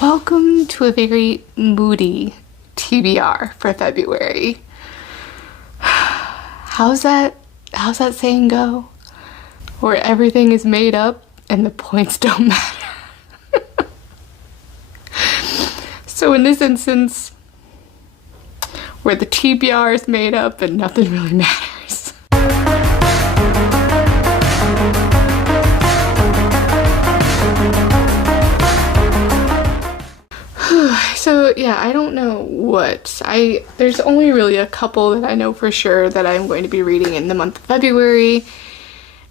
Welcome to a very moody TBR for February. How's that saying go? Where everything is made up and the points don't matter. So in this instance, where the TBR is made up and nothing really matters. So yeah, I don't know what. There's only really a couple that I know for sure that I'm going to be reading in the month of February.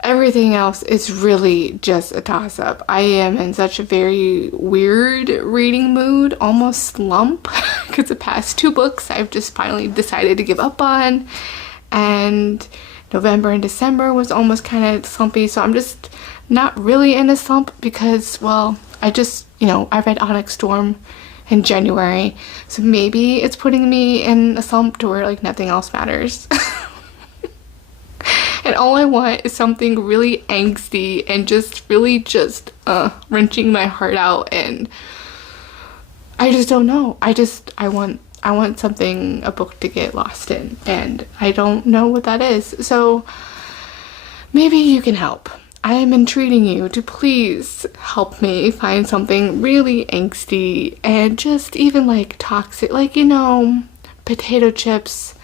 Everything else is really just a toss-up. I am in such a very weird reading mood, almost slump, because the past 2 books I've just finally decided to give up on, and November and December was almost kind of slumpy, so I'm just not really in a slump because, well, I read Onyx Storm in January, so maybe it's putting me in a slump to where like nothing else matters. And all I want is something really angsty and just really wrenching my heart out, and I just don't know. I want something, a book to get lost in, and I don't know what that is. So maybe you can help. I am entreating you to please help me find something really angsty and just even like toxic, like, you know, potato chips,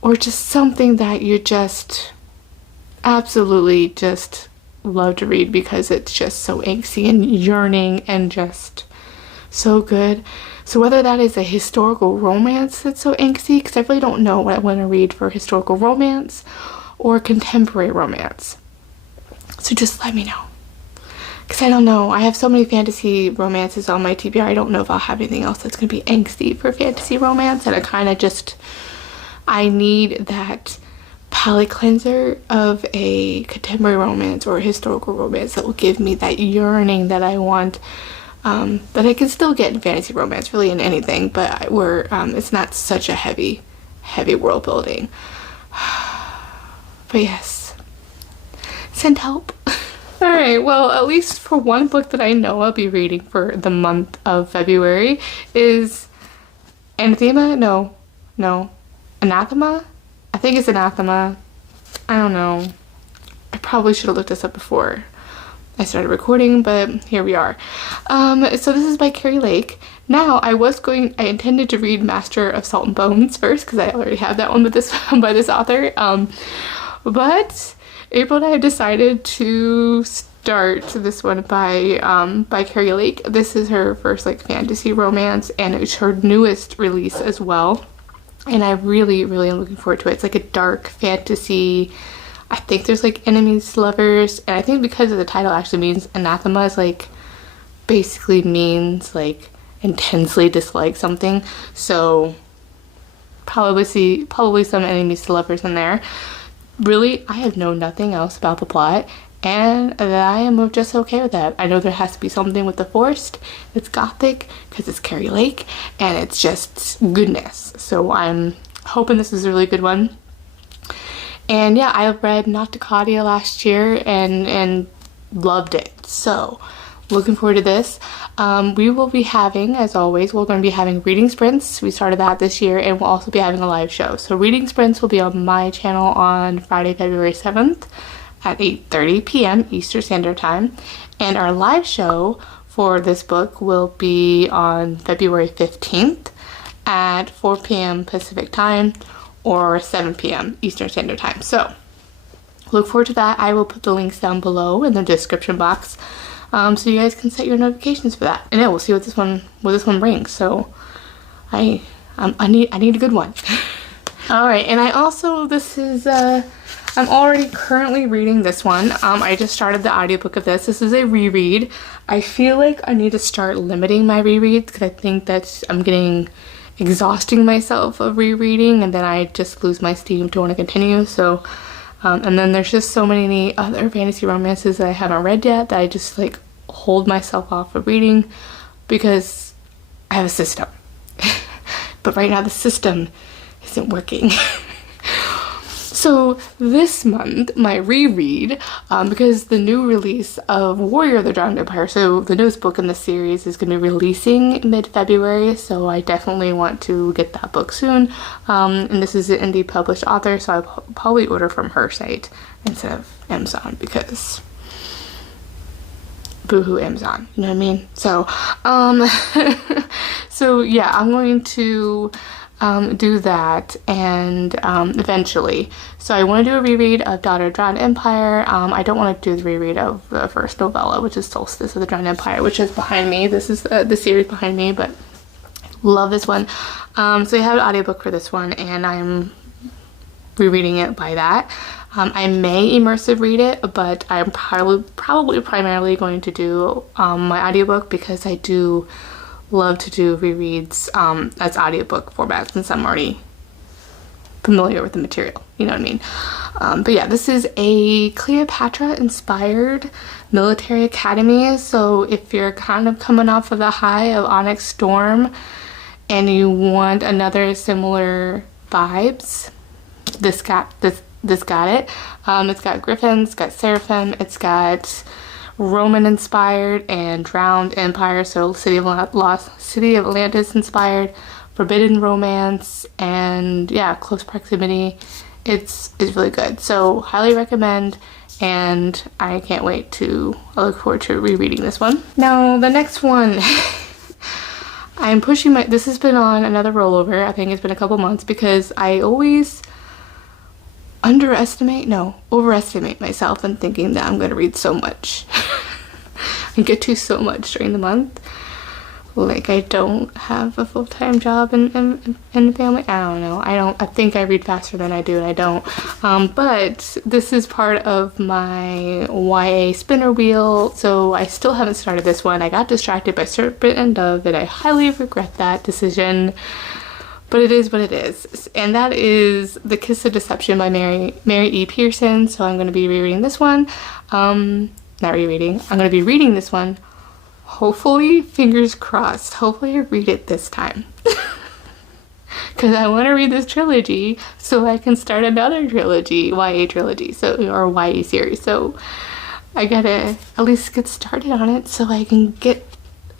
or just something that you just absolutely just love to read because it's just so angsty and yearning and just so good. So whether that is a historical romance that's so angsty, because I really don't know what I want to read for historical romance, or contemporary romance. So just let me know, because I don't know. I have so many fantasy romances on my TBR. I don't know if I'll have anything else that's going to be angsty for fantasy romance, and I need that palate cleanser of a contemporary romance or a historical romance that will give me that yearning that I want, that I can still get in fantasy romance, really in anything, but where it's not such a heavy world building. But yes, send help. Alright, well, at least for one book that I know I'll be reading for the month of February is Anathema? No. Anathema? I think it's Anathema. I don't know. I probably should have looked this up before I started recording, but here we are. So this is by Keri Lake. Now, I intended to read Master of Salt and Bones first, because I already have that one with by this author. But April and I decided to start this one by Keri Lake. This is her first like fantasy romance, and it's her newest release as well. And I really am looking forward to it. It's like a dark fantasy. I think there's like enemies to lovers, and I think because of the title actually means anathema is like basically means like intensely dislike something. So probably some enemies to lovers in there. Really, I have known nothing else about the plot, and I am just okay with that. I know there has to be something with the forest. It's gothic because it's Keri Lake, and it's just goodness. So I'm hoping this is a really good one. And yeah, I read Nocticadia last year and loved it. So looking forward to this. We will be having, as always, we're going to be having reading sprints. We started that this year, and we'll also be having a live show. So reading sprints will be on my channel on Friday, February 7th at 8:30 p.m. Eastern Standard Time. And our live show for this book will be on February 15th at 4 p.m. Pacific Time or 7 p.m. Eastern Standard Time. So look forward to that. I will put the links down below in the description box, so you guys can set your notifications for that. And yeah, we'll see what this one brings. So I need a good one. All right, and I'm already currently reading this one. I just started the audiobook of this. This is a reread. I feel like I need to start limiting my rereads because I think that I'm getting exhausting myself of rereading, and then I just lose my steam to want to continue. So and then there's just so many other fantasy romances that I haven't read yet that I just like hold myself off of reading because I have a system. But right now the system isn't working. So this month, my reread, because the new release of Warrior of the Drowned Empire, so the newest book in the series, is going to be releasing mid-February, so I definitely want to get that book soon. And this is an indie published author, so I'll probably order from her site instead of Amazon, because boohoo Amazon, you know what I mean? So, so yeah, I'm going to do that, and eventually. So I want to do a reread of Daughter of Drowned Empire. I don't want to do the reread of the first novella, which is Solstice of the Drowned Empire, which is behind me. This is the series behind me, but love this one. So I have an audiobook for this one, and I'm rereading it by that. I may immersive read it, but I'm probably primarily going to do my audiobook, because I do love to do rereads as audiobook format, since I'm already familiar with the material, you know what I mean? But yeah, this is a Cleopatra inspired military academy, so if you're kind of coming off of the high of Onyx Storm and you want another similar vibes, this got it. It's got griffins, it's got seraphim, it's got Roman inspired and Drowned Empire, so City of Atlantis inspired, forbidden romance, and yeah, close proximity. It's really good, so highly recommend, and I can't wait I look forward to rereading this one. Now the next one, I'm pushing this has been on another rollover. I think it's been a couple months, because I always overestimate myself in thinking that I'm going to read so much and get to so much during the month. Like, I don't have a full-time job and family. I don't know. I think I read faster than I do, and I don't. But this is part of my YA spinner wheel, so I still haven't started this one. I got distracted by Serpent and Dove, and I highly regret that decision. But it is what it is. And that is The Kiss of Deception by Mary E. Pearson. So I'm going to be rereading this one. Not rereading. I'm going to be reading this one. Hopefully, fingers crossed, hopefully I read it this time. Because I want to read this trilogy so I can start another trilogy, YA trilogy, or YA series. So I gotta at least get started on it so I can get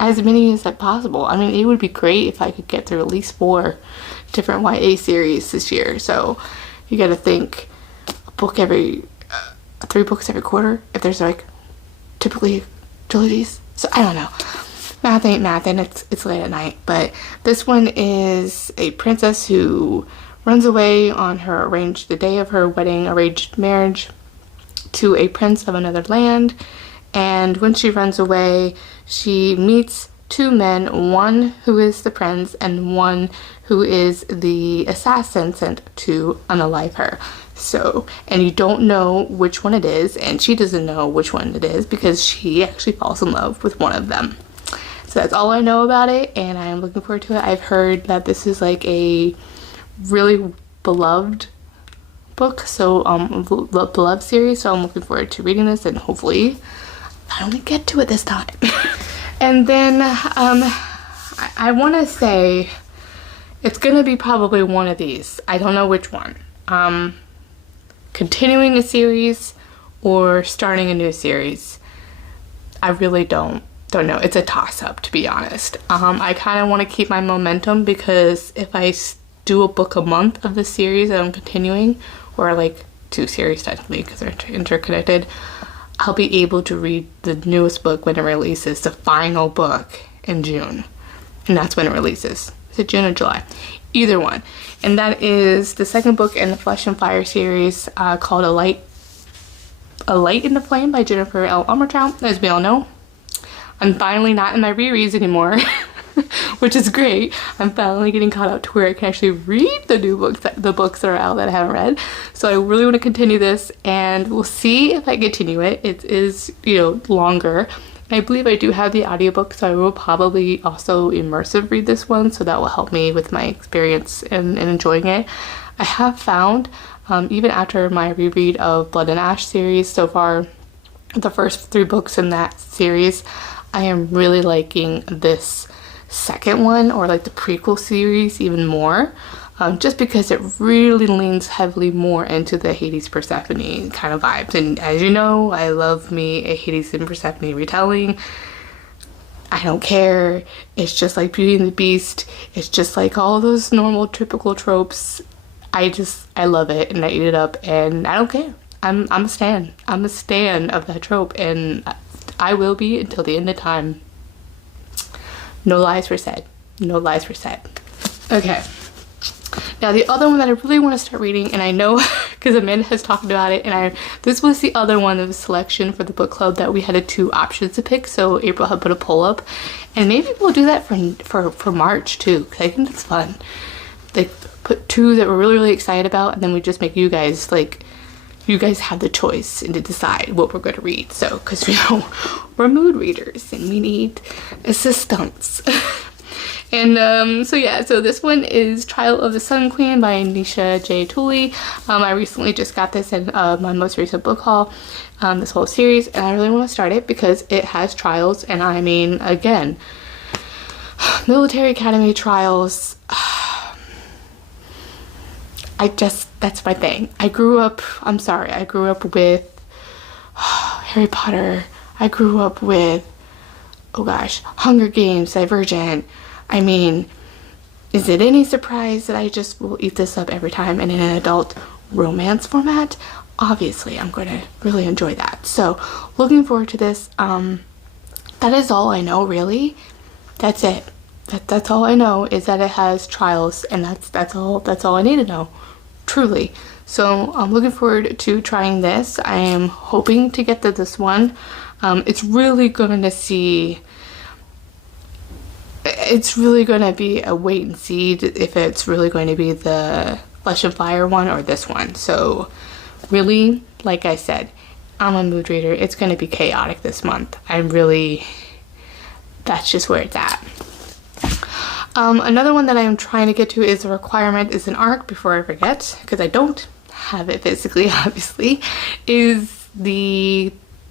as many as possible. I mean, it would be great if I could get through at least 4 different YA series this year. So you gotta think a book every 3 books every quarter, if there's like typically trilogies. So I don't know, math ain't math, and it's late at night. But this one is a princess who runs away on the day of her wedding, arranged marriage, to a prince of another land. And when she runs away, she meets 2 men, one who is the prince and one who is the assassin sent to unalive her. So, and you don't know which one it is, and she doesn't know which one it is, because she actually falls in love with one of them. So that's all I know about it, and I'm looking forward to it. I've heard that this is like a really beloved book, so beloved series, so I'm looking forward to reading this, and hopefully I only get to it this time. And then I want to say it's gonna be probably one of these. I don't know which one. Continuing a series or starting a new series. I really don't know. It's a toss-up, to be honest. I kind of want to keep my momentum, because if I do a book a month of the series that I'm continuing, or like 2 series technically because they're interconnected, I'll be able to read the newest book when it releases, the final book, in June. And that's when it releases. Is it June or July? Either one. And that is the second book in the Flesh and Fire series, called A Light in the Flame by Jennifer L. Armentrout. As we all know, I'm finally not in my rereads anymore, which is great. I'm finally getting caught up to where I can actually read the new books, the books that are out that I haven't read. So I really want to continue this, and we'll see if I continue it. It is, longer. I believe I do have the audiobook, so I will probably also immersive read this one, so that will help me with my experience and enjoying it. I have found, even after my reread of Blood and Ash series so far, the first 3 books in that series, I am really liking this second one, or like the prequel series, even more. just because it really leans heavily more into the Hades Persephone kind of vibes. And as you know, I love me a Hades and Persephone retelling. I don't care. It's just like Beauty and the Beast. It's just like all those normal typical tropes. I love it and I eat it up and I don't care. I'm a stan. I'm a stan of that trope and I will be until the end of time. No lies were said. No lies were said. Okay. Now the other one that I really want to start reading, and I know because Amanda has talked about it, and this was the other one of the selection for the book club that we had 2 options to pick. So April had put a poll up, and maybe we'll do that for March too, because I think it's fun. Like put 2 that we're really excited about, and then we just make you guys you guys have the choice and to decide what we're going to read. So because you know we're mood readers and we need assistance. And so yeah, so this one is Trial of the Sun Queen by Nisha J. Tooley. I recently just got this in my most recent book haul, this whole series, and I really want to start it because it has trials, and I mean, again, military academy trials, that's my thing. I grew up with Harry Potter. I grew up with, oh gosh, Hunger Games, Divergent. I mean, is it any surprise that I just will eat this up every time? And in an adult romance format, obviously I'm going to really enjoy that. So looking forward to this. That is all I know, really. That's it. That's all I know, is that it has trials, and that's all I need to know, truly. So I'm looking forward to trying this. I am hoping to get to this one. It's really going to be a wait and see if it's really going to be the Flesh and Fire one or this one. So really, like I said, I'm a mood reader. It's going to be chaotic this month. That's just where it's at. Another one that I'm trying to get to is a requirement, is an ARC, before I forget, because I don't have it physically, obviously, is the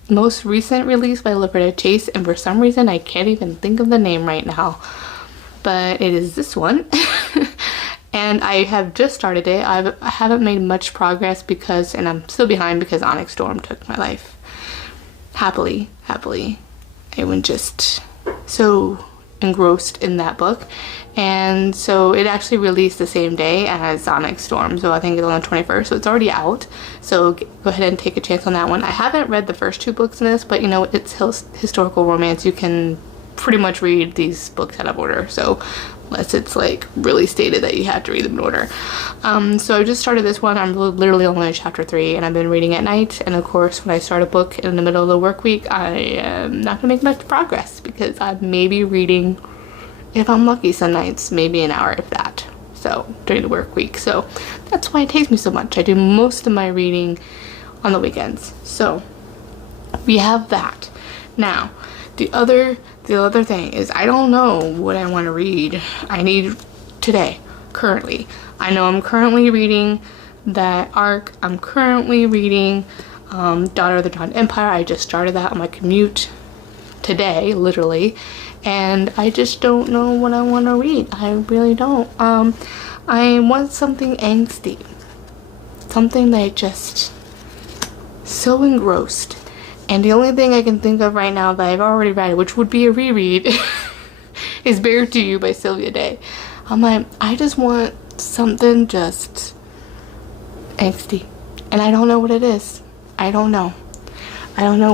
most recent release by Liberta Chase, and for some reason I can't even think of the name right now, but it is this one. And I have just started it. I haven't made much progress and I'm still behind because Onyx Storm took my life. Happily. I was just so engrossed in that book, and so it actually released the same day as Onyx Storm, so I think it's on the 21st, so it's already out. So go ahead and take a chance on that one. I haven't read the first 2 books in this, but you know, it's historical romance. You can pretty much read these books out of order, so unless it's like really stated that you have to read them in order. So I just started this one. I'm literally only on chapter 3, and I've been reading at night, and of course when I start a book in the middle of the work week, I am not gonna make much progress because I may be reading, if I'm lucky, some nights maybe an hour, if that, so during the work week. So that's why it takes me so much. I do most of my reading on the weekends. So we have that. Now the other thing is, I don't know what I want to read. I need today, currently. I know I'm currently reading that ARC. I'm currently reading Daughter of the Dawn Empire. I just started that on my commute today, literally, and I just don't know what I want to read. I really don't. I want something angsty, something that just so engrossed. And the only thing I can think of right now that I've already read, which would be a reread, is Bare to You by Sylvia Day. I'm like, I just want something just angsty, and I don't know what it is. I don't know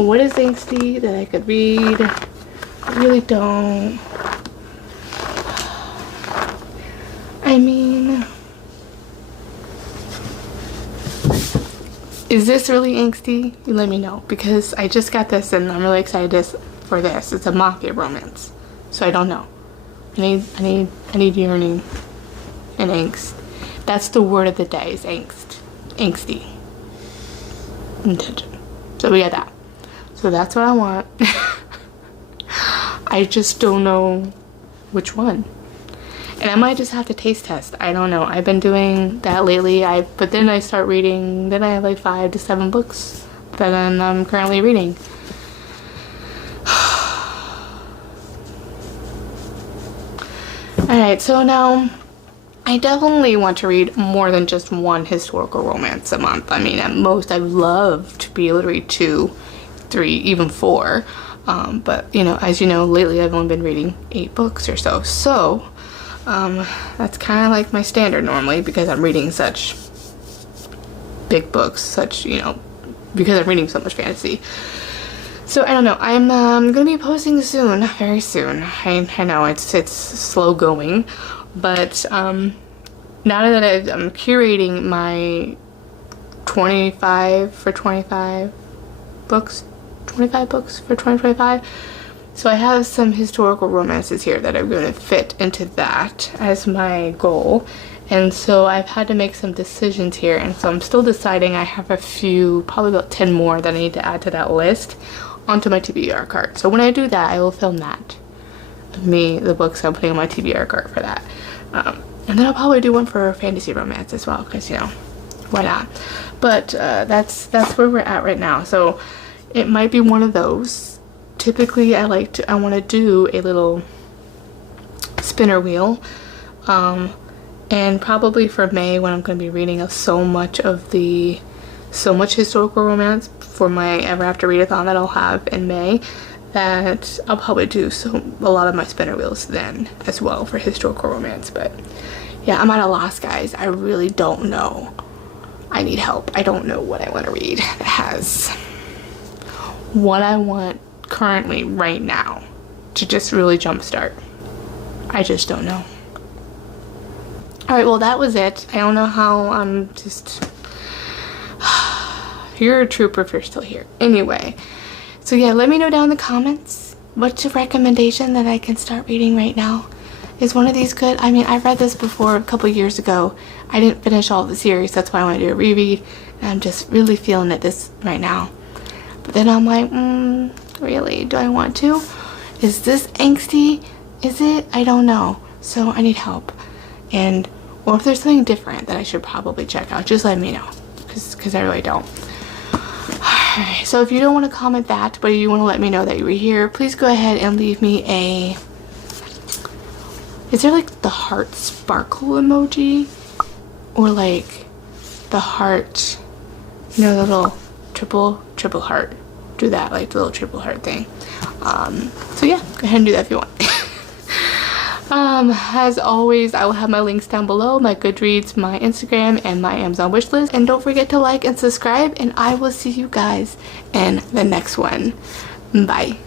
what is angsty that I could read. I really don't. I mean, is this really angsty? You let me know, because I just got this and I'm really excited for this. It's a mafia romance, so I don't know. I need yearning and angst. That's the word of the day, is angst. Angsty. Intention. So we got that. So that's what I want. I just don't know which one. And I might just have to taste test. I don't know. I've been doing that lately. But then I start reading. Then I have like 5 to 7 books that I'm currently reading. Alright, so now I definitely want to read more than just one historical romance a month. I mean, at most, I'd love to be able to read 2, 3, even 4. But, you know, as you know, lately I've only been reading 8 books or so. So, that's kind of like my standard normally, because I'm reading such big books, such, you know, because I'm reading so much fantasy. So I don't know, I'm gonna be posting soon, very soon. I know it's slow going, but now that I'm curating my 25 for 25 books, 25 books for 2025. So I have some historical romances here that are going to fit into that as my goal. And so I've had to make some decisions here, and so I'm still deciding. I have a few, probably about 10 more that I need to add to that list onto my TBR card. So when I do that, I will film that of me, the books I'm putting on my TBR card for that. And then I'll probably do one for fantasy romance as well, because, you know, why not? But that's where we're at right now. So it might be one of those. Typically I want to do a little spinner wheel, and probably for May, when I'm going to be reading so much historical romance for my Ever After Readathon that I'll have in May, that I'll probably do a lot of my spinner wheels then as well for historical romance. But yeah, I'm at a loss, guys. I really don't know. I need help. I don't know what I want to read that has what I want currently right now to just really jumpstart. I just don't know. Alright, well, that was it. I don't know how I'm just... You're a trooper if you're still here. Anyway, so yeah, let me know down in the comments what's a recommendation that I can start reading right now. Is one of these good? I mean, I read this before a couple years ago. I didn't finish all the series, that's why I want to do a reread. And I'm just really feeling it this right now. But then I'm like, really? Do I want to? Is this angsty? Is it? I don't know. So I need help. Or if there's something different that I should probably check out, just let me know. Because I really don't. Alright, so if you don't want to comment that, but you want to let me know that you were here, please go ahead and leave me a... Is there like the heart sparkle emoji? Or like the heart, you know, the little triple heart. Do that, like the little triple heart thing. So yeah, go ahead and do that if you want. As always, I will have my links down below, my Goodreads, my Instagram, and my Amazon wishlist. And don't forget to like and subscribe, and I will see you guys in the next one. Bye.